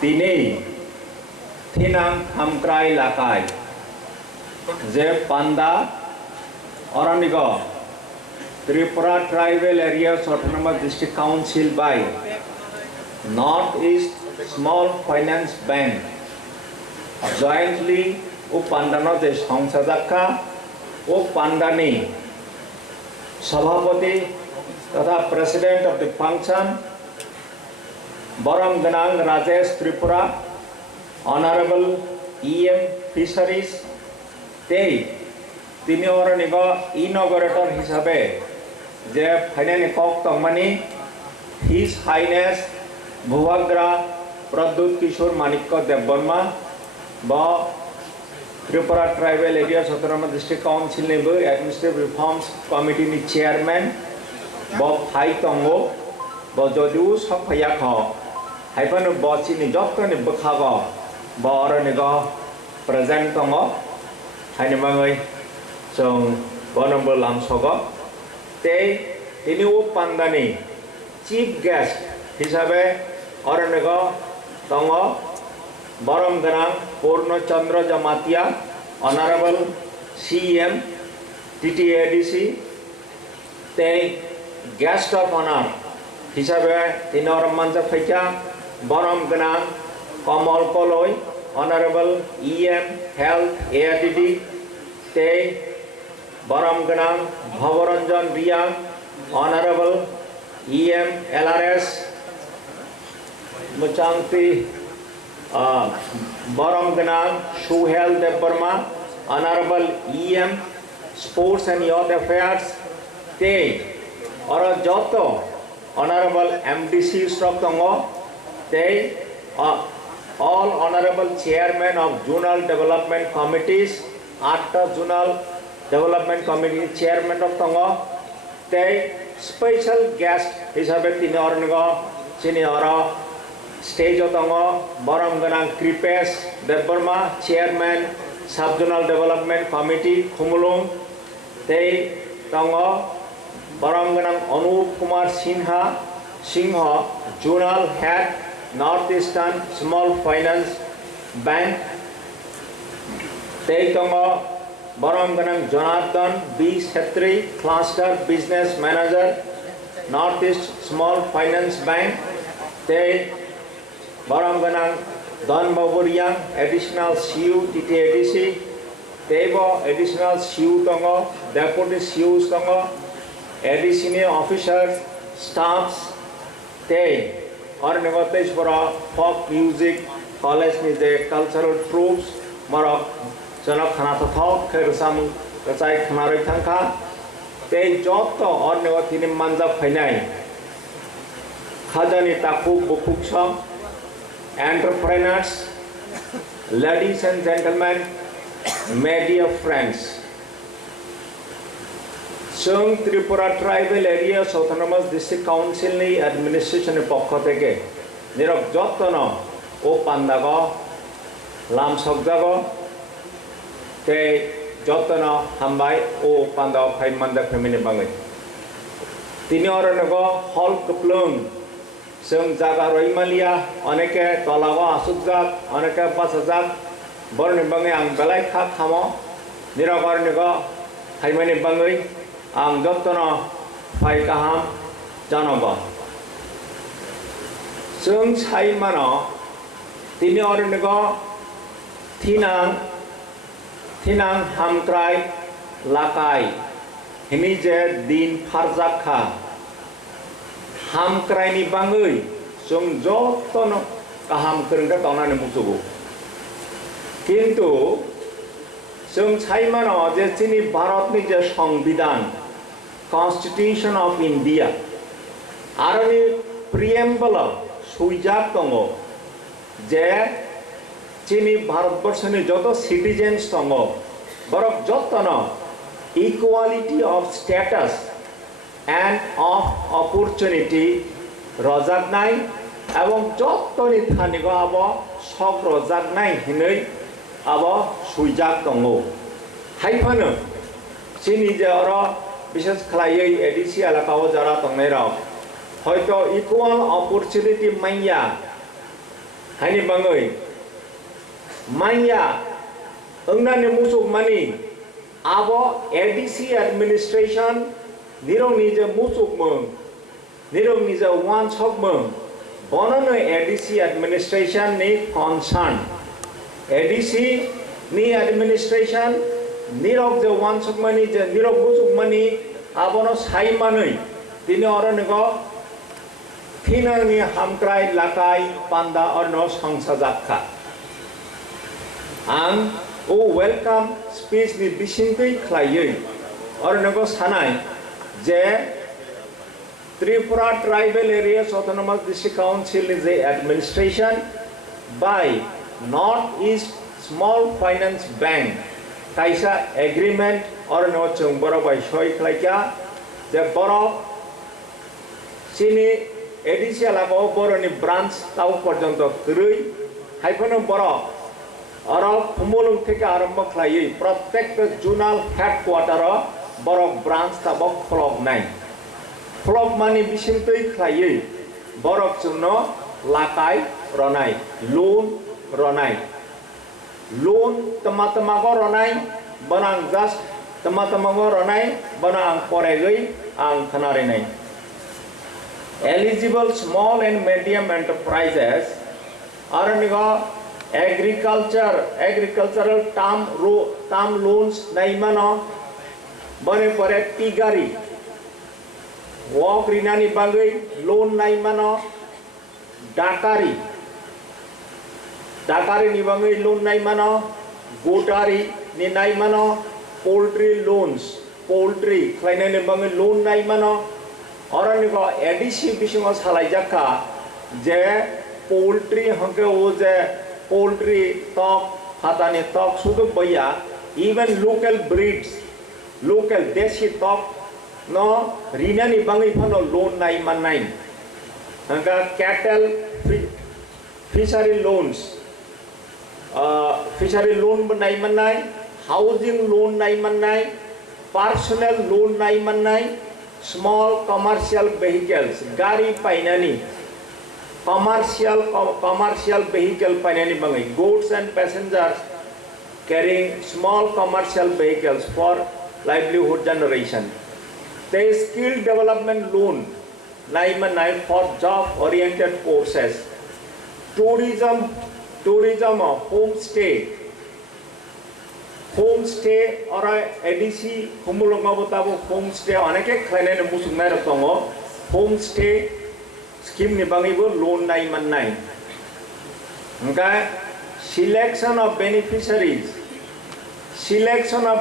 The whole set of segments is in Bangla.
তিনি থিনাং হামক্রাই লাকাই যে পান্ডা অরণিগ Tripura Tribal Areas Autonomous District Council by Northeast Small Finance Bank jointly Upandano de Songsadaka Upandani Sabhapati तथा President of the function Borom Ganang Rajesh Tripura Honorable E.M. Fisheries Tei তিনি অরণিগ ইনগরেটর হিসাবে যে ফাইনালি কক তংমানি হিজ হাইনেস ভুবাগ্রা প্রদ্যুৎ কিশোর মানিক্য দেববর্মা বা Tripura tribal areas autonomous district council নিবো অ্যাডমিনিস্ট্রেটিভ রিফর্মস কমিটি নি চেয়ারম্যান বা ফাই তঙ্গো বা যদিও সব ফাইয়া খ হাইফানো বচিনি যত্তনি বখাগ বা অরণিগ প্রেজেন্ট তঙ্গ হাইনি বাঙৈ जों बनम्बो लामसगो ते तिनि पान्दानि चीफ गेस्ट हिसाबै अरण्यग दङ बरम गोनां पूर्णचन्द्र जमातिया अनारेबल CM TTADC ते गेस्ट ऑफ ऑनर हिसाबै तिनि अरमानजा फैया बरम गोनां कमल कलय अनारेबल EM हेल्थ ARDD ते Borom Ganang Bhavaranjan Riang Honorable EM LRS Muchangti Borom Ganang Shuhel Debarma Honorable EM Sports and Youth Affairs Te Ora Joto Honorable MDC Strokongo Te all Honorable Chairman of Zonal Development Committees Atta Zonal Development Committee Chairman of Tongo, they special guest hisabe tini ornigo chini ora stage of Tongo, Borom Ganang Kripes Debarma Chairman Subzonal Development Committee Khumulung, they Tongo, Borom Ganang Anup Kumar Singha Zonal Head Northeastern Small Finance Bank, they Tongo Borom Ganang Jonathan B. Setri, Cluster Business Manager, Northeast Small Finance Bank. They Borom Ganang Don Baburiang, Additional CU TTADC. They were Additional CU Tongo, Deputy CU Tongo, Additional Officers, Staffs. They are negotiated for folk music, college music, cultural troops, Morok. Janok khana to thok khair sam rachai khana roi thangkha te job to onne tini manja phainai khajani takuk bukuk sam entrepreneurs ladies and gentlemen media friends Sung Tripura Tribal Areas Autonomous District Council ni administration pokho theke nirok jottono o pandago lam sokjago te jotana hambai o panda phai manda family bangai tini oranago hol kuplung sung jaga roimalia oneke tolago asukjak oneke pasajak borni bangai ang belai kha khamo niragarnigo phaimani bangai ang jotana phai kaham janoba sung sai mano tini oranago Tinang Hamkrai Lakai Hini je din Farzakha Hamkrai ni Bangui Sung Jotono Kaham Kerengka Tona Nemusugu Kintu Sung Chaimano je Chini Bharat ni je Songbidan Constitution of India Arani Preamble Suijak Tongo Je Chini Bharatbharshoni joto citizens tongo borok jotono equality of status and of opportunity rojak nai ebong jottoni thanigo abo sok rojak nai hinoi abo suijak tongo haifano chini je oro bishes khlaiei ADC elakao jara tongnai rok hoyto equal opportunity maiya Hani bangai manya engnani musuk mani abo ADC administration nirong nije musuk mung nirong nije one chok mung bonono ADC administration ni concern ADC ni administration nirok je one chok mani je nirok musuk mani abono sai manui tini oronego Tinani hamkrai lakai panda orno sangsajakka. Ang welcome speech ni bisintui khlaiyui. Ornego sanai je Tripura Tribal Areas Autonomous District Council is the administration by Northeast Small Finance Bank. Kaisa agreement orno chung boro by shoi khlaika je boro sini ADC alako boroni branch tau porjonto krui haipono boro aro phumulung theke arambho khlaiui prottekta zonal headquarter boro branch tabo kholok nai kholok mani bisintui khlaiui borok chungno lakai ronai loan tama-tamago ronai banang just tama-tamago ronai banang poregui ang khanari nai Eligible small and medium enterprises are agricultural term loans naimano bane pore tigari walk rinani bangai loan naimano dakari ni bangai loan naimano gotari ni naimano poultry loans poultry klainani bangai loan naimano Oranigo ADC bishingo salaijakka je poultry hanke o je poultry tok hatani tok sudu baya even local breeds local deshi tok no rinani bangai phano loan nai manai hanga cattle fishery loans fishery loan nai manai housing loan nai manai personal loan nai manai small commercial vehicles gari painani commercial vehicle painani bangai goods and passengers carrying small commercial vehicles for livelihood generation the skill development loan nai for job oriented courses tourism homestay or ADC humulongabotabo homestay anake khlainai musuk nai rokongo homestay scheme ni bangibo loan nai mannai nga selection of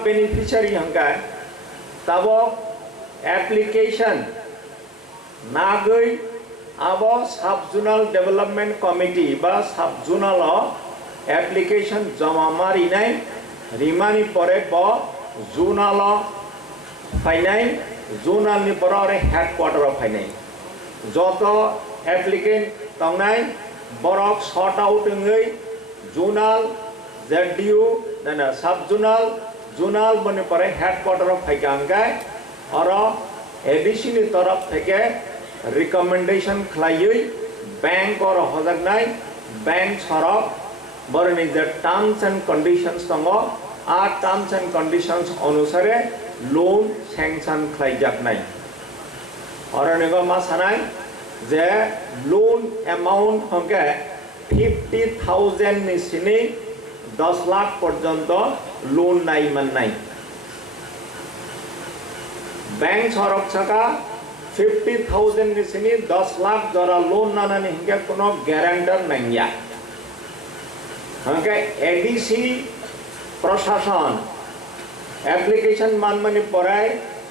beneficiary hanga tabo application nagoi abo sub-zonal development committee ba sub-zonal application jama mari nai rimani pore bo zonal finai zonal ni pore headquarter of finai joto applicant tangnai borok sort out ngai zonal ZDU nana sub zonal bane pore headquarter of phaikangai aro ADC ni taraf theke recommendation khlaiui bank or hojagnai bank sorok borni the terms and conditions tango a terms and conditions anusare loan sanction khlaijaknai oranigo ma sanai je loan amount hongke 50,000 ni sini 10 lakh porjonto loan nai mannai bank sorok chaka 50,000 ni sini 10 lakh jara loan nanani hinge kono guarantor naiya hangke ADC प्रशासन एप्लीकेशन मानमनि पराय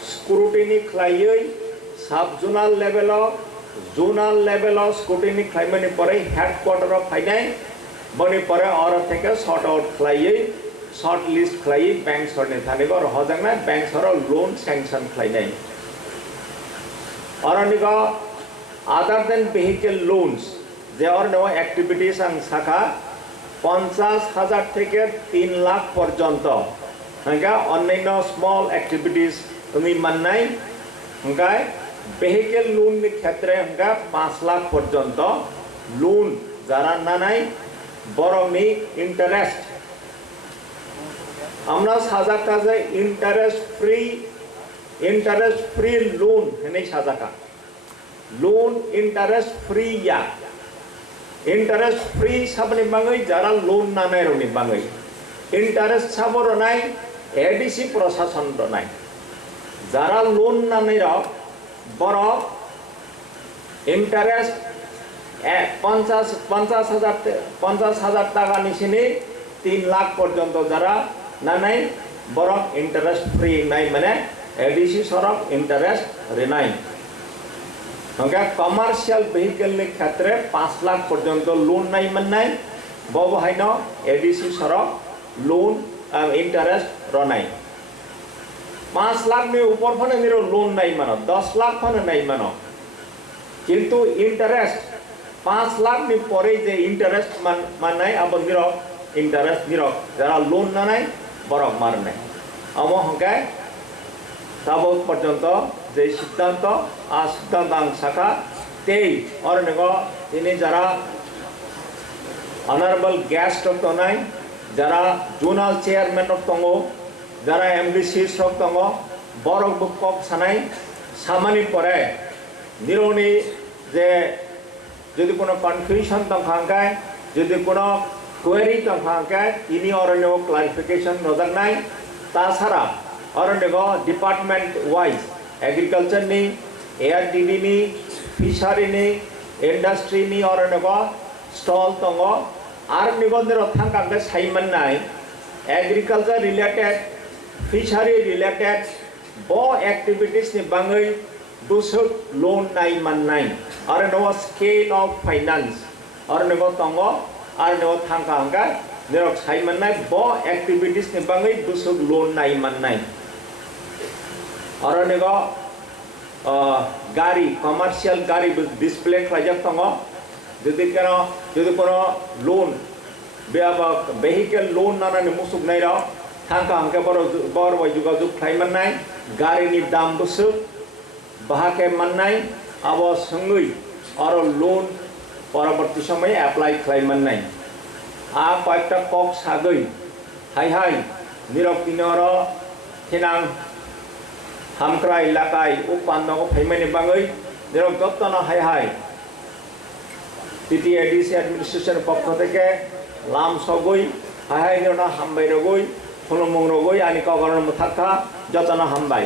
स्क्रूटिनी खलायै सब जोनल लेवल स्क्रूटिनी खलायमनि पराय हेडक्वार्टर अफ फाइनाइ बनि पराय और थेके सॉर्ट आउट खलायै शॉर्ट लिस्ट खलायै बैंक सरने थानेको र हजंगना बैंक सर लोन सैंक्शन खलायनाइ और निको other than vehicle loans there are no activities ang शाखा 50,000 থেকে 3 লাখ পর্যন্ত হ্যাঁ অন্যান্য স্মল অ্যাক্টিভিটিস তুমি মাননাই হ্যাঁ ভেহিকেল লোন এর ক্ষেত্রে হ্যাঁ 5 লাখ পর্যন্ত লোন যারা না নাই বরংনি ইন্টারেস্ট আমরা সাজাকা যে ইন্টারেস্ট ফ্রি লোন হেনেই সাজাকা লোন ইন্টারেস্ট ফ্রি या ইন্টারেস্ট ফ্রি সাবনি বাঙাই যারা লোন না নাই রনি বাঙাই ইন্টারেস্ট সাবর নাই এডিসি প্রশাসন নাই যারা লোন না নাই র বড় ইন্টারেস্ট 50,000 টাকা নিছিনি 3 লাখ পর্যন্ত যারা না নাই বরং ইন্টারেস্ট ফ্রি নাই মানে এডিসি সরব ইন্টারেস্ট রে নাই হঙ্গা কমার্শিয়াল ভেহিকল নি ক্ষেত্রে 5 লাখ পর্যন্ত লোন নাই মান নাই ববহাইন এডিসি সরব লোন ইন্টারেস্ট র নাই 5 লাখ নি উপর ফনে নিরো লোন নাই মানো 10 লাখ ফনে নাই মানো কিন্তু ইন্টারেস্ট 5 লাখ নি পরে যে ইন্টারেস্ট মান নাই আবার নিরো ইন্টারেস্ট নিরো যারা লোন না নাই বরং মার নাই আমো হঙ্গায় তাবো পর্যন্ত যে সিদ্ধান্ত আর সিদ্ধান্তাং শাখা তেই অরনেগ তিনি যারা অনারেবল গেস্ট অফ নাই যারা জোনাল চেয়ারম্যান অফ তঙ্গ যারা এমডিসি অফ তঙ্গ বড় বুকক সানাই সামানি পরে নিরনি যে যদি কোনো কনফিউশন তংখাঙ্কায় যদি কোনো কোয়েরি তংখাঙ্কায় তিনি অরণ্য ক্লারিফিকেশন রজাক নাই তাছাড়া অরণ্য ডিপার্টমেন্ট ওয়াইজ एग्रीकल्चर नी एआरडीडी नी फिशारी नी इंडस्ट्री नी अरण्य स्टल तंग आर निबंधन थांकांगे साइमन नाय एग्रीकल्चर रिलेटेड फिशारी रिलेटेड बो एक्टिविटीज नि बांगै दुसुक लोन नाय मान नाय अरण्य स्केल ऑफ फाइनेंस अरण्य तंग अरण्य थांकांगे निरक साइमन नाय बो एक्टिविटीज नि बांगै दुसुक लोन नाय मान नाय अरण्य गाड़ी कमार्शियल गाड़ी डिस्प्ले खाजक तंग যদি কোনো লোন vehicle লোন নানানি মুসুক নাই র থাকা হাঙ্কে বড় যোগাযোগ খাইমান নাই গাড়িনি দাম বসু বাহাকে মাননাই আব সঙ্গই আর লোন পরবর্তী সময়ে অ্যাপ্লাই খাইমান নাই আ কয়েকটা কক সাগৈ হাই নিরক তিনর থিনাং হামক্রা এলাকায় ও পান্ডাগো ফাইমানি বাঙৈ নিরক যত্ন হাই টিটিএডিসি অ্যাডমিনিস্ট্রেশন পক্ষ থেকে লাম সগৈ হাই নিরনা হামবাই রগৈ খুলুমুং রগৈ আনি কগরণ থাকা যত্ন হামবাই